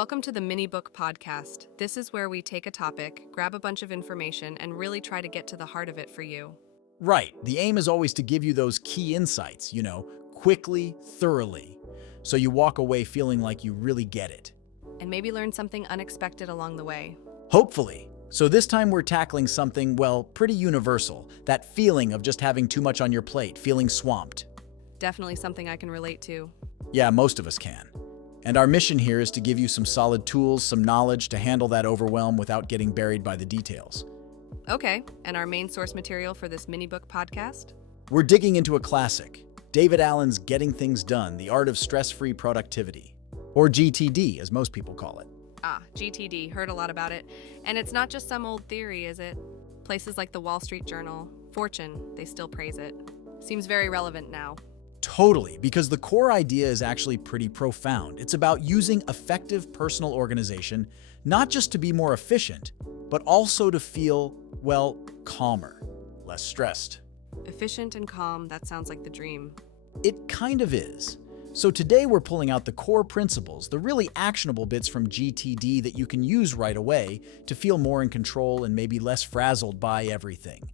Welcome to the Mini Book Podcast. This is where we take a topic, grab a bunch of information, and really try to get to the heart of it for you. Right. The aim is always to give you those key insights, quickly, thoroughly, so you walk away feeling like you really get it. And maybe learn something unexpected along the way. Hopefully. So this time we're tackling something, pretty universal. That feeling of just having too much on your plate, feeling swamped. Definitely something I can relate to. Yeah, most of us can. And our mission here is to give you some solid tools, some knowledge to handle that overwhelm without getting buried by the details. Okay, and our main source material for this Mini Book Podcast? We're digging into a classic, David Allen's Getting Things Done, The Art of Stress-Free Productivity, or GTD, as most people call it. GTD, heard a lot about it. And it's not just some old theory, is it? Places like the Wall Street Journal, Fortune, they still praise it. Seems very relevant now. Totally, because the core idea is actually pretty profound. It's about using effective personal organization, not just to be more efficient, but also to feel, calmer, less stressed. Efficient and calm, that sounds like the dream. It kind of is. So today we're pulling out the core principles, the really actionable bits from GTD that you can use right away to feel more in control and maybe less frazzled by everything.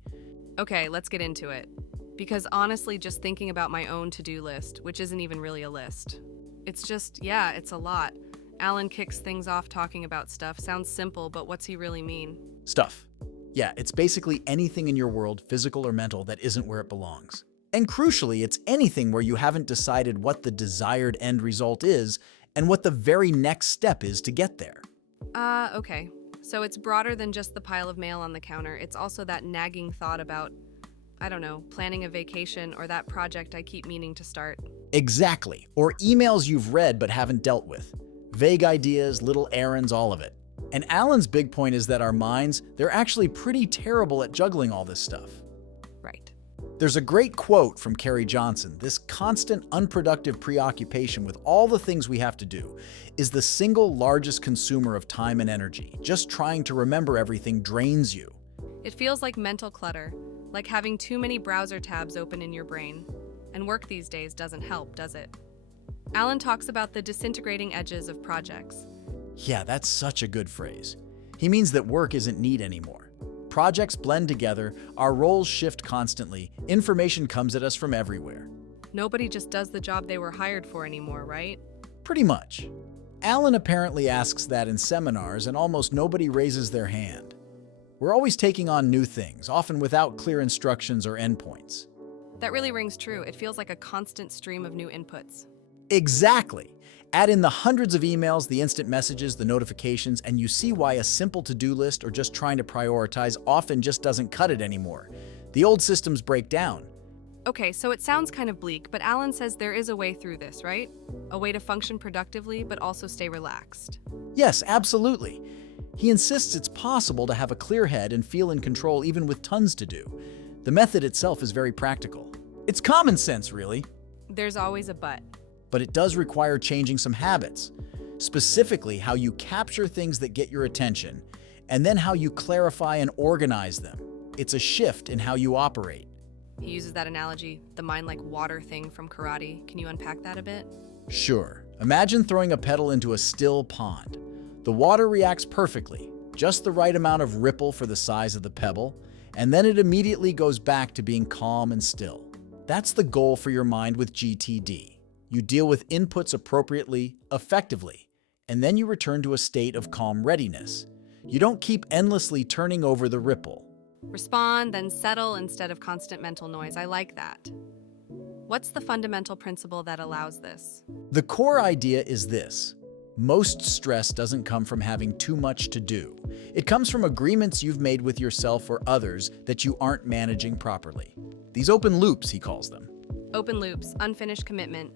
Okay, let's get into it. Because honestly, just thinking about my own to-do list, which isn't even really a list. It's just, it's a lot. Alan kicks things off talking about stuff. Sounds simple, but what's he really mean? Stuff. Yeah, it's basically anything in your world, physical or mental, that isn't where it belongs. And crucially, it's anything where you haven't decided what the desired end result is and what the very next step is to get there. Okay. So it's broader than just the pile of mail on the counter. It's also that nagging thought about, planning a vacation or that project I keep meaning to start. Exactly. Or emails you've read but haven't dealt with. Vague ideas, little errands, all of it. And Alan's big point is that our minds, they're actually pretty terrible at juggling all this stuff. Right. There's a great quote from Carrie Johnson: "This constant, unproductive preoccupation with all the things we have to do is the single largest consumer of time and energy. Just trying to remember everything drains you." It feels like mental clutter, like having too many browser tabs open in your brain. And work these days doesn't help, does it? Alan talks about the disintegrating edges of projects. Yeah, that's such a good phrase. He means that work isn't neat anymore. Projects blend together, our roles shift constantly, information comes at us from everywhere. Nobody just does the job they were hired for anymore, right? Pretty much. Alan apparently asks that in seminars, and almost nobody raises their hand. We're always taking on new things, often without clear instructions or endpoints. That really rings true. It feels like a constant stream of new inputs. Exactly. Add in the hundreds of emails, the instant messages, the notifications, and you see why a simple to-do list or just trying to prioritize often just doesn't cut it anymore. The old systems break down. Okay, so it sounds kind of bleak, but Alan says there is a way through this, right? A way to function productively, but also stay relaxed. Yes, absolutely. He insists it's possible to have a clear head and feel in control even with tons to do. The method itself is very practical. It's common sense, really. There's always a but. But it does require changing some habits, specifically how you capture things that get your attention, and then how you clarify and organize them. It's a shift in how you operate. He uses that analogy, the mind like water thing from karate. Can you unpack that a bit? Sure. Imagine throwing a pebble into a still pond. The water reacts perfectly, just the right amount of ripple for the size of the pebble, and then it immediately goes back to being calm and still. That's the goal for your mind with GTD. You deal with inputs appropriately, effectively, and then you return to a state of calm readiness. You don't keep endlessly turning over the ripple. Respond, then settle instead of constant mental noise. I like that. What's the fundamental principle that allows this? The core idea is this: most stress doesn't come from having too much to do. It comes from agreements you've made with yourself or others that you aren't managing properly. These open loops, he calls them. Open loops, unfinished commitment.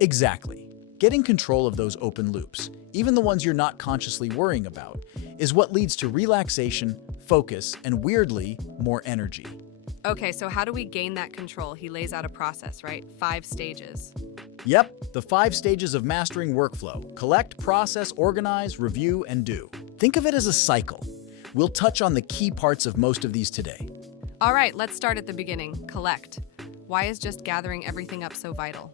Exactly. Getting control of those open loops, even the ones you're not consciously worrying about, is what leads to relaxation, focus, and weirdly, more energy. Okay, so how do we gain that control? He lays out a process, right? 5 stages. Yep, the 5 stages of mastering workflow: collect, process, organize, review, and do. Think of it as a cycle. We'll touch on the key parts of most of these today. All right, let's start at the beginning. Collect. Why is just gathering everything up so vital?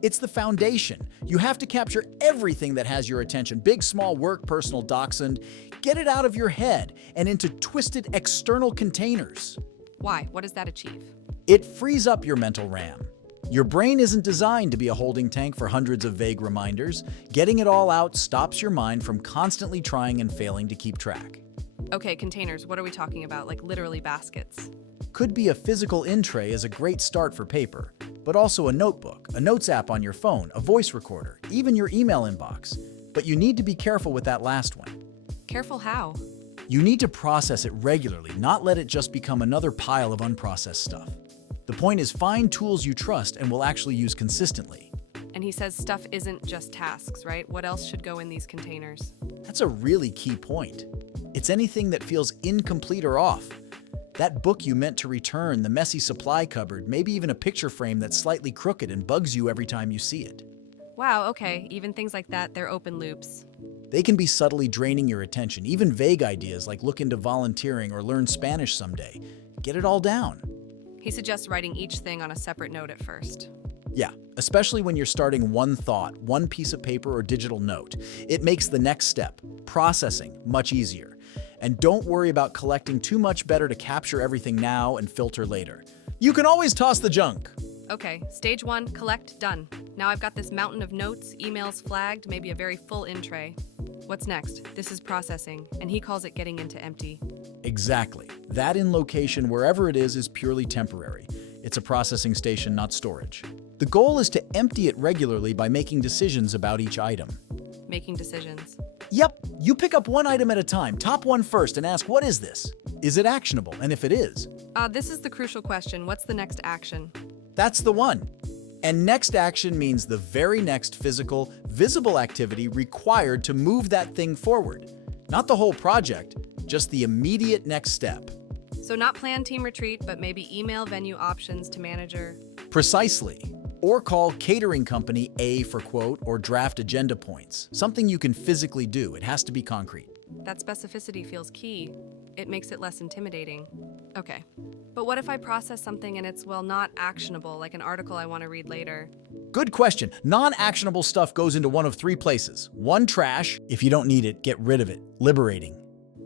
It's the foundation. You have to capture everything that has your attention, big, small, work, personal, dachshund. Get it out of your head and into twisted external containers. Why? What does that achieve? It frees up your mental RAM. Your brain isn't designed to be a holding tank for hundreds of vague reminders. Getting it all out stops your mind from constantly trying and failing to keep track. Okay, containers, what are we talking about? Like literally baskets? Could be a physical in-tray as a great start for paper, but also a notebook, a notes app on your phone, a voice recorder, even your email inbox. But you need to be careful with that last one. Careful how? You need to process it regularly, not let it just become another pile of unprocessed stuff. The point is, find tools you trust and will actually use consistently. And he says stuff isn't just tasks, right? What else should go in these containers? That's a really key point. It's anything that feels incomplete or off. That book you meant to return, the messy supply cupboard, maybe even a picture frame that's slightly crooked and bugs you every time you see it. Wow, okay, even things like that, they're open loops. They can be subtly draining your attention, even vague ideas like look into volunteering or learn Spanish someday. Get it all down. He suggests writing each thing on a separate note at first. Yeah, especially when you're starting one thought, one piece of paper or digital note. It makes the next step, processing, much easier. And don't worry about collecting too much, better to capture everything now and filter later. You can always toss the junk. Okay, stage 1, collect, done. Now I've got this mountain of notes, emails flagged, maybe a very full in-tray. What's next? This is processing, and he calls it getting into empty. Exactly. That in location, wherever it is purely temporary. It's a processing station, not storage. The goal is to empty it regularly by making decisions about each item. Making decisions. Yep, you pick up one item at a time, top one first, and ask, what is this? Is it actionable? And if it is, This is the crucial question. What's the next action? that's the one. And next action means the very next physical, visible activity required to move that thing forward. Not the whole project, just the immediate next step. So not plan team retreat, but maybe email venue options to manager. Precisely. Or call catering company A for quote or draft agenda points. Something you can physically do. It has to be concrete. That specificity feels key. It makes it less intimidating. Okay. But what if I process something and it's, well, not actionable, like an article I want to read later? Good question. Non-actionable stuff goes into one of three places. 1, trash. If you don't need it, get rid of it. Liberating.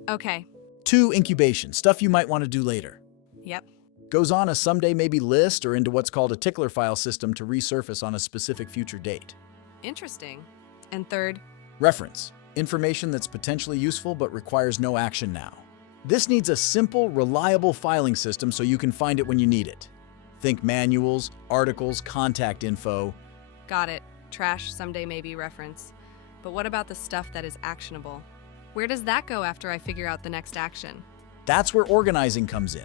Okay. 2, incubation. Stuff you might want to do later. Yep. Goes on a someday maybe list or into what's called a tickler file system to resurface on a specific future date. Interesting. And third, Reference. Information that's potentially useful but requires no action now. This needs a simple, reliable filing system so you can find it when you need it. Think manuals, articles, contact info. got it. Trash, someday maybe reference. But what about the stuff that is actionable? Where does that go after I figure out the next action? That's where organizing comes in.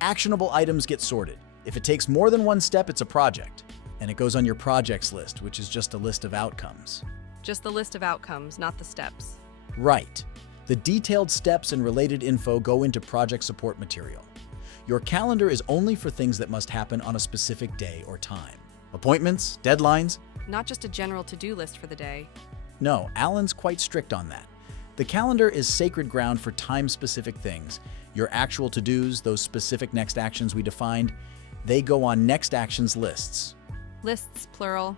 Actionable items get sorted. If it takes more than one step, it's a project. And it goes on your projects list, which is just a list of outcomes. Just the list of outcomes, not the steps. Right. The detailed steps and related info go into project support material. Your calendar is only for things that must happen on a specific day or time. Appointments, deadlines? Not just a general to-do list for the day. No, Alan's quite strict on that. The calendar is sacred ground for time-specific things. Your actual to-dos, those specific next actions we defined, they go on next actions lists. Lists, plural.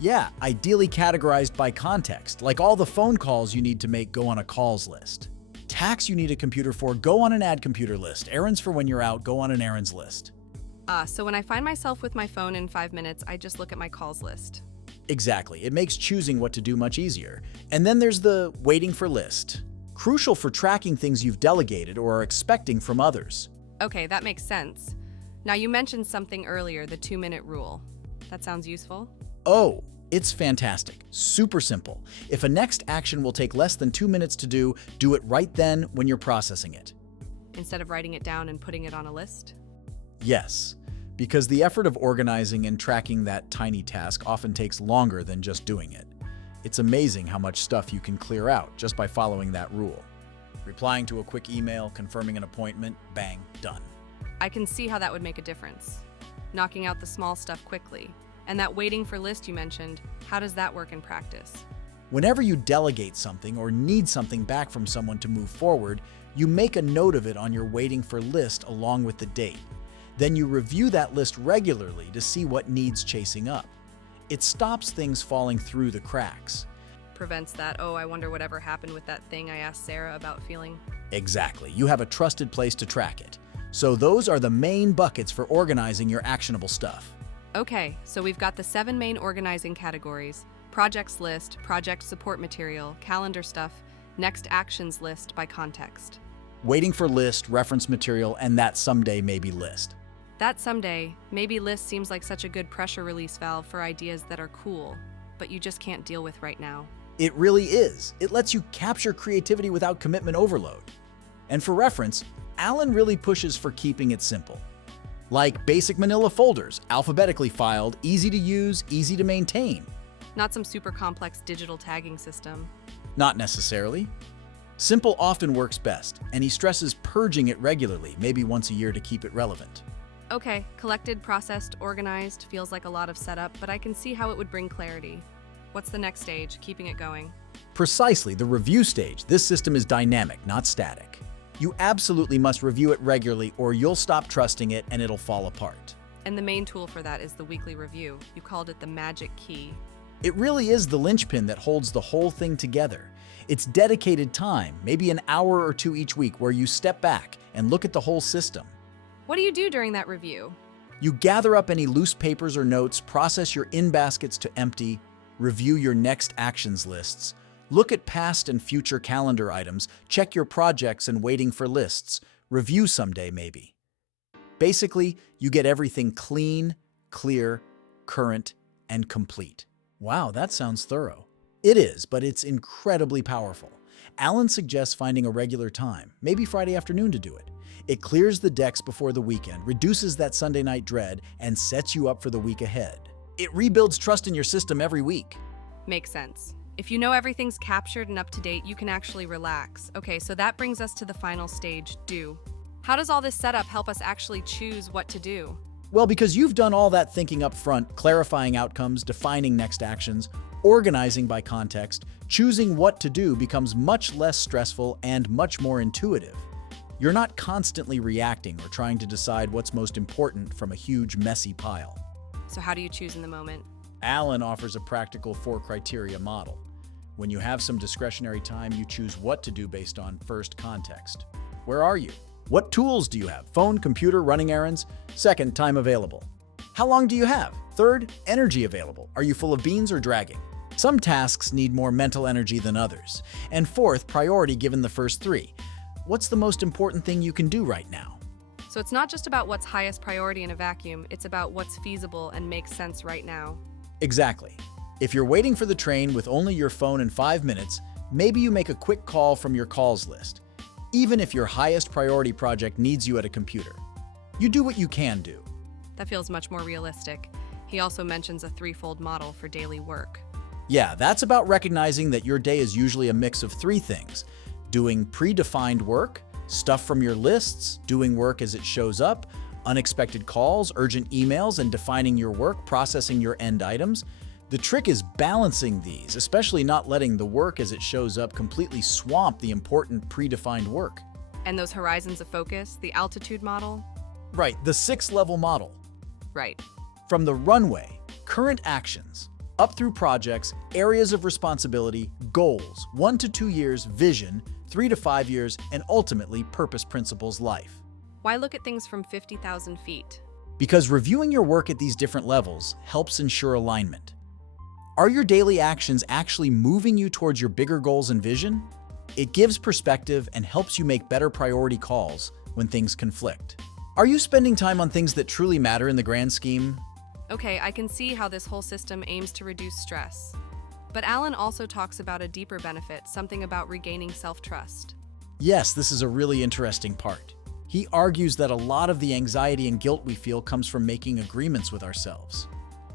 Yeah, ideally categorized by context, like all the phone calls you need to make go on a calls list. Tasks you need a computer for go on an add computer list. Errands for when you're out go on an errands list. So when I find myself with my phone in 5 minutes, I just look at my calls list. Exactly. It makes choosing what to do much easier. And then there's the waiting for list. Crucial for tracking things you've delegated or are expecting from others. Okay, that makes sense. Now you mentioned something earlier, the 2-minute rule. That sounds useful? Oh, it's fantastic. Super simple. If a next action will take less than 2 minutes to do it right then when you're processing it. Instead of writing it down and putting it on a list? Yes, because the effort of organizing and tracking that tiny task often takes longer than just doing it. It's amazing how much stuff you can clear out just by following that rule. Replying to a quick email, confirming an appointment, bang, done. I can see how that would make a difference. Knocking out the small stuff quickly. And that waiting for list you mentioned, how does that work in practice? Whenever you delegate something or need something back from someone to move forward, you make a note of it on your waiting for list along with the date. Then you review that list regularly to see what needs chasing up. It stops things falling through the cracks. Prevents that, oh, I wonder whatever happened with that thing I asked Sarah about feeling. Exactly. You have a trusted place to track it. So those are the main buckets for organizing your actionable stuff. Okay, so we've got the 7 main organizing categories: projects list, project support material, calendar stuff, next actions list by context. Waiting for list, reference material, and that someday maybe list. That someday, maybe list seems like such a good pressure release valve for ideas that are cool, but you just can't deal with right now. It really is. It lets you capture creativity without commitment overload. And for reference, Alan really pushes for keeping it simple. Like basic manila folders, alphabetically filed, easy to use, easy to maintain. Not some super complex digital tagging system. Not necessarily. Simple often works best, and he stresses purging it regularly, maybe once a year to keep it relevant. Okay, collected, processed, organized feels like a lot of setup, but I can see how it would bring clarity. What's the next stage, keeping it going? Precisely, the review stage. This system is dynamic, not static. You absolutely must review it regularly or you'll stop trusting it and it'll fall apart. And the main tool for that is the weekly review. You called it the magic key. It really is the linchpin that holds the whole thing together. It's dedicated time, maybe an hour or two each week, where you step back and look at the whole system. What do you do during that review? You gather up any loose papers or notes, process your in-baskets to empty, review your next actions lists, look at past and future calendar items, check your projects and waiting for lists, review someday maybe. Basically, you get everything clean, clear, current, and complete. Wow, that sounds thorough. It is, but it's incredibly powerful. Alan suggests finding a regular time, maybe Friday afternoon, to do it. It clears the decks before the weekend, reduces that Sunday night dread, and sets you up for the week ahead. It rebuilds trust in your system every week. Makes sense. If you know everything's captured and up to date, you can actually relax. Okay, so that brings us to the final stage, do. How does all this setup help us actually choose what to do? Well, because you've done all that thinking up front, clarifying outcomes, defining next actions, organizing by context, choosing what to do becomes much less stressful and much more intuitive. You're not constantly reacting or trying to decide what's most important from a huge, messy pile. So how do you choose in the moment? Alan offers a practical 4-criteria model. When you have some discretionary time, you choose what to do based on, first, context. Where are you? What tools do you have? Phone, computer, running errands? Second, time available. How long do you have? Third, energy available. Are you full of beans or dragging? Some tasks need more mental energy than others. And fourth, priority given the first 3. What's the most important thing you can do right now? So it's not just about what's highest priority in a vacuum, it's about what's feasible and makes sense right now. Exactly. If you're waiting for the train with only your phone in 5 minutes, maybe you make a quick call from your calls list. Even if your highest priority project needs you at a computer, you do what you can do. That feels much more realistic. He also mentions a 3-fold model for daily work. Yeah, that's about recognizing that your day is usually a mix of 3 things: doing predefined work, stuff from your lists, doing work as it shows up, unexpected calls, urgent emails, and defining your work, processing your end items. The trick is balancing these, especially not letting the work as it shows up completely swamp the important predefined work. And those horizons of focus, the altitude model? Right, the 6-level model. Right. From the runway, current actions, up through projects, areas of responsibility, goals, 1 to 2 years, vision, 3 to 5 years, and ultimately purpose principles life. Why look at things from 50,000 feet? Because reviewing your work at these different levels helps ensure alignment. Are your daily actions actually moving you towards your bigger goals and vision? It gives perspective and helps you make better priority calls when things conflict. Are you spending time on things that truly matter in the grand scheme? Okay, I can see how this whole system aims to reduce stress. But Alan also talks about a deeper benefit, something about regaining self-trust. Yes, this is a really interesting part. He argues that a lot of the anxiety and guilt we feel comes from making agreements with ourselves.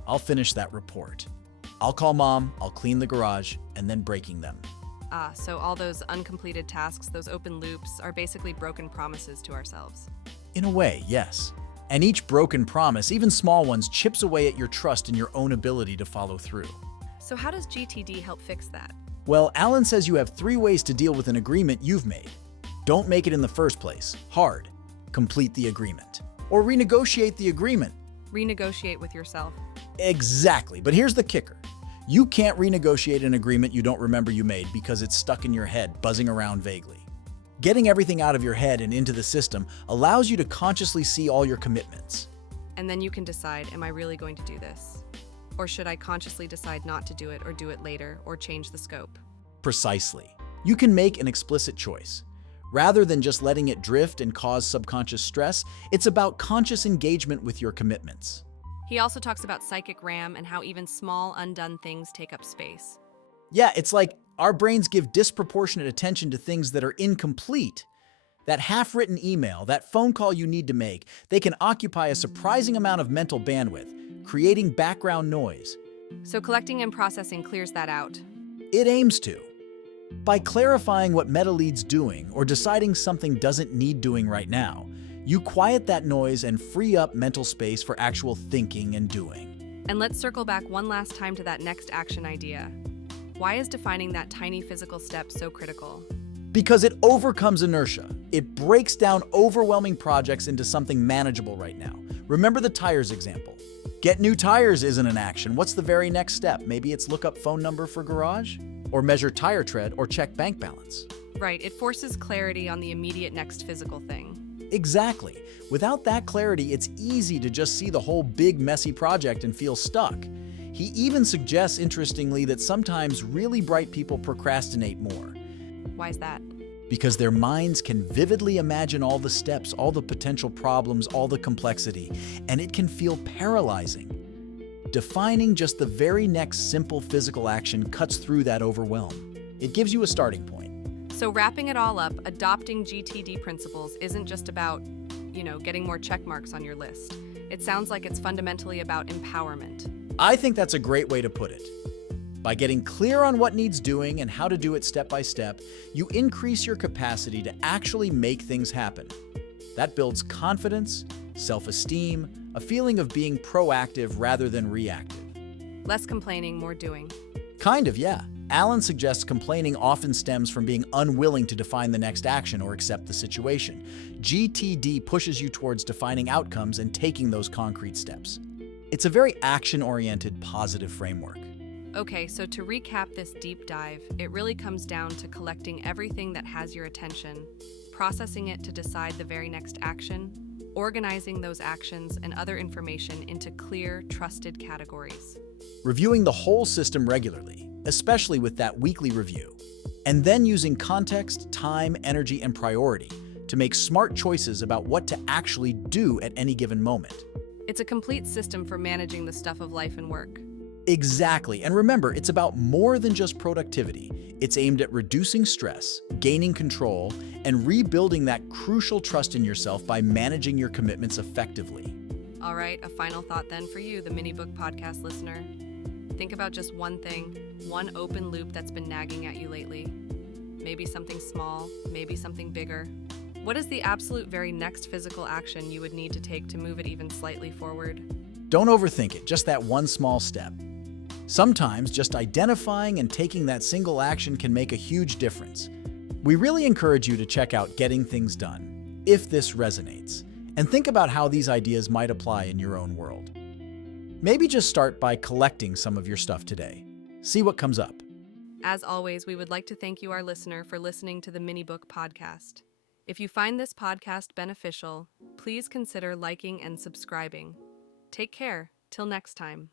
I'll finish that report. I'll call mom, I'll clean the garage, and then breaking them. So all those uncompleted tasks, those open loops, are basically broken promises to ourselves. In a way, yes. And each broken promise, even small ones, chips away at your trust in your own ability to follow through. So how does GTD help fix that? Well, Alan says you have 3 ways to deal with an agreement you've made. Don't make it in the first place. Hard. Complete the agreement. Or renegotiate the agreement. Renegotiate with yourself. Exactly, but here's the kicker. You can't renegotiate an agreement you don't remember you made because it's stuck in your head, buzzing around vaguely. Getting everything out of your head and into the system allows you to consciously see all your commitments. And then you can decide, am I really going to do this? Or should I consciously decide not to do it or do it later or change the scope? Precisely. You can make an explicit choice. Rather than just letting it drift and cause subconscious stress, it's about conscious engagement with your commitments. He also talks about psychic RAM and how even small, undone things take up space. Yeah, it's like our brains give disproportionate attention to things that are incomplete. That half-written email, that phone call you need to make, they can occupy a surprising amount of mental bandwidth, creating background noise. So collecting and processing clears that out. It aims to. By clarifying what meta lead's doing or deciding something doesn't need doing right now, you quiet that noise and free up mental space for actual thinking and doing. And let's circle back one last time to that next action idea. Why is defining that tiny physical step so critical? Because it overcomes inertia. It breaks down overwhelming projects into something manageable right now. Remember the tires example. Get new tires isn't an action. What's the very next step? Maybe it's look up phone number for garage? Or measure tire tread or check bank balance. Right, it forces clarity on the immediate next physical thing. Exactly. Without that clarity, it's easy to just see the whole big, messy project and feel stuck. He even suggests, interestingly, that sometimes really bright people procrastinate more. Why is that? Because their minds can vividly imagine all the steps, all the potential problems, all the complexity, and it can feel paralyzing. Defining just the very next simple physical action cuts through that overwhelm. It gives you a starting point. So wrapping it all up, adopting GTD principles isn't just about, getting more check marks on your list. It sounds like it's fundamentally about empowerment. I think that's a great way to put it. By getting clear on what needs doing and how to do it step by step, you increase your capacity to actually make things happen. That builds confidence, self-esteem, a feeling of being proactive rather than reactive. Less complaining, more doing. Kind of, yeah. Alan suggests complaining often stems from being unwilling to define the next action or accept the situation. GTD pushes you towards defining outcomes and taking those concrete steps. It's a very action-oriented, positive framework. Okay, so to recap this deep dive, it really comes down to collecting everything that has your attention, processing it to decide the very next action, organizing those actions and other information into clear, trusted categories. Reviewing the whole system regularly, especially with that weekly review, and then using context, time, energy, and priority to make smart choices about what to actually do at any given moment. It's a complete system for managing the stuff of life and work. Exactly, and remember, it's about more than just productivity. It's aimed at reducing stress, gaining control, and rebuilding that crucial trust in yourself by managing your commitments effectively. All right, a final thought then for you, the Mini Book Podcast listener. Think about just one thing, one open loop that's been nagging at you lately. Maybe something small, maybe something bigger. What is the absolute very next physical action you would need to take to move it even slightly forward? Don't overthink it, just that one small step. Sometimes just identifying and taking that single action can make a huge difference. We really encourage you to check out Getting Things Done, if this resonates, and think about how these ideas might apply in your own world. Maybe just start by collecting some of your stuff today. See what comes up. As always, we would like to thank you, our listener, for listening to the Mini Book Podcast. If you find this podcast beneficial, please consider liking and subscribing. Take care. Till next time.